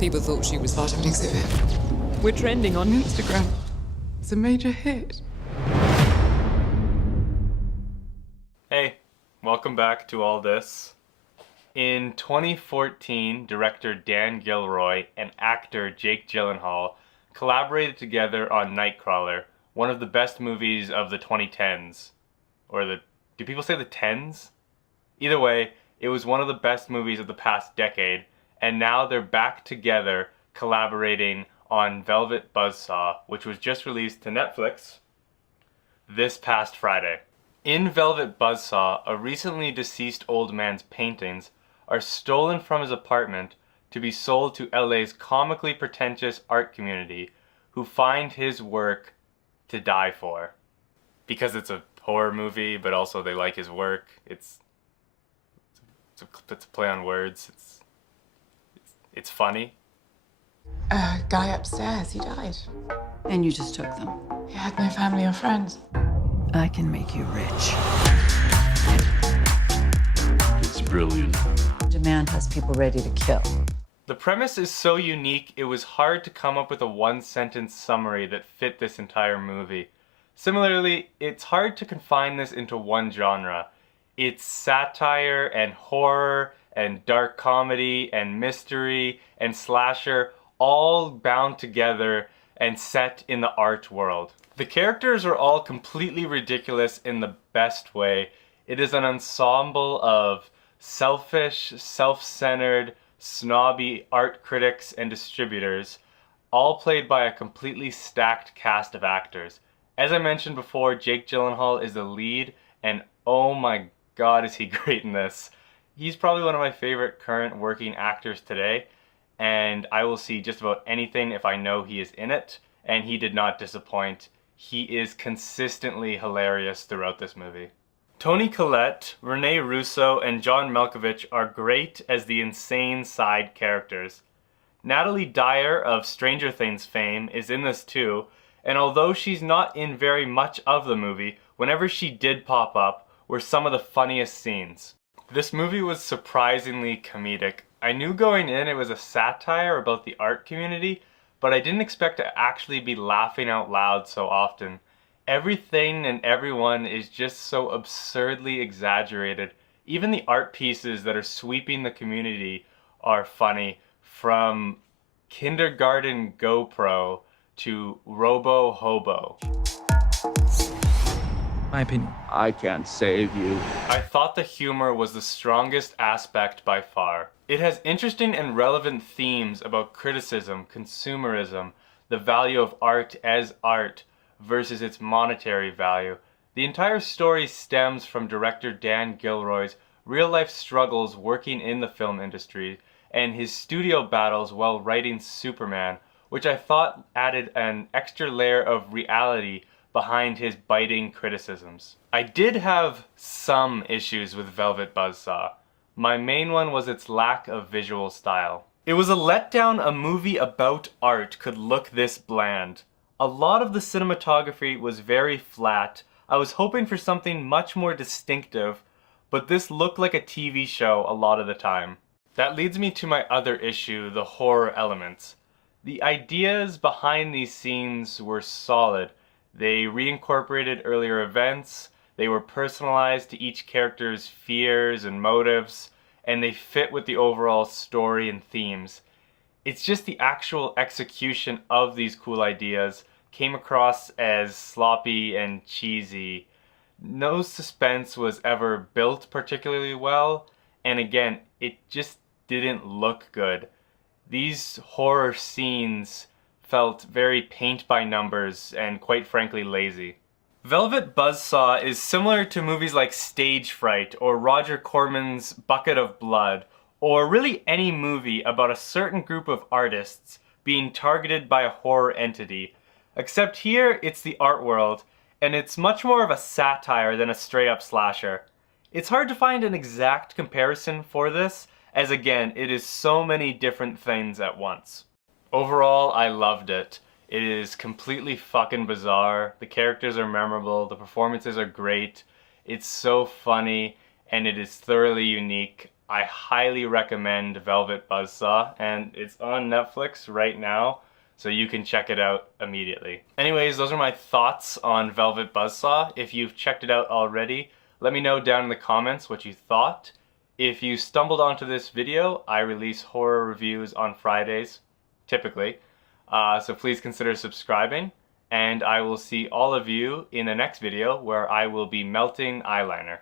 People thought she was part of an exhibit. We're trending on Instagram. It's a major hit. Hey, welcome back to All This. In 2014, director Dan Gilroy and actor Jake Gyllenhaal collaborated together on Nightcrawler, one of the best movies of the 2010s. Do people say the tens? Either way, it was one of the best movies of the past decade, and now they're back together collaborating on Velvet Buzzsaw, which was just released to Netflix this past Friday. In Velvet Buzzsaw, a recently deceased old man's paintings are stolen from his apartment to be sold to LA's comically pretentious art community, who find his work to die for. Because it's a horror movie, but also they like his work. It's a play on words. It's funny. A guy upstairs, he died. And you just took them. He had no family or friends. I can make you rich. It's brilliant. Demand has people ready to kill. The premise is so unique, it was hard to come up with a one-sentence summary that fit this entire movie. Similarly, it's hard to confine this into one genre. It's satire and horror and dark comedy and mystery and slasher, all bound together and set in the art world. The characters are all completely ridiculous in the best way. It is an ensemble of selfish, self-centered, snobby art critics and distributors, all played by a completely stacked cast of actors. As I mentioned before, Jake Gyllenhaal is the lead, and oh my god is he great in this. He's probably one of my favorite current working actors today, and I will see just about anything if I know he is in it, and he did not disappoint. He is consistently hilarious throughout this movie. Toni Collette, Rene Russo, and John Malkovich are great as the insane side characters. Natalie Dyer of Stranger Things fame is in this too, and although she's not in very much of the movie, whenever she did pop up were some of the funniest scenes. This movie was surprisingly comedic. I knew going in it was a satire about the art community, but I didn't expect to actually be laughing out loud so often. Everything and everyone is just so absurdly exaggerated. Even the art pieces that are sweeping the community are funny, from kindergarten GoPro to Robo Hobo. My opinion. I can't save you. I thought the humor was the strongest aspect by far. It has interesting and relevant themes about criticism, consumerism, the value of art as art versus its monetary value. The entire story stems from director Dan Gilroy's real-life struggles working in the film industry and his studio battles while writing Superman, which I thought added an extra layer of reality behind his biting criticisms. I did have some issues with Velvet Buzzsaw. My main one was its lack of visual style. It was a letdown a movie about art could look this bland. A lot of the cinematography was very flat. I was hoping for something much more distinctive, but this looked like a TV show a lot of the time. That leads me to my other issue, the horror elements. The ideas behind these scenes were solid. They reincorporated earlier events, they were personalized to each character's fears and motives, and they fit with the overall story and themes. It's just the actual execution of these cool ideas came across as sloppy and cheesy. No suspense was ever built particularly well, and again, it just didn't look good. These horror scenes felt very paint by numbers and quite frankly lazy. Velvet Buzzsaw is similar to movies like Stage Fright or Roger Corman's Bucket of Blood, or really any movie about a certain group of artists being targeted by a horror entity. Except here, it's the art world, and it's much more of a satire than a straight-up slasher. It's hard to find an exact comparison for this, as again, it is so many different things at once. Overall, I loved it. It is completely fucking bizarre. The characters are memorable, the performances are great, it's so funny, and it is thoroughly unique. I highly recommend Velvet Buzzsaw, and it's on Netflix right now, so you can check it out immediately. Anyways, those are my thoughts on Velvet Buzzsaw. If you've checked it out already, let me know down in the comments what you thought. If you stumbled onto this video, I release horror reviews on Fridays, typically. So please consider subscribing, and I will see all of you in the next video where I will be melting eyeliner.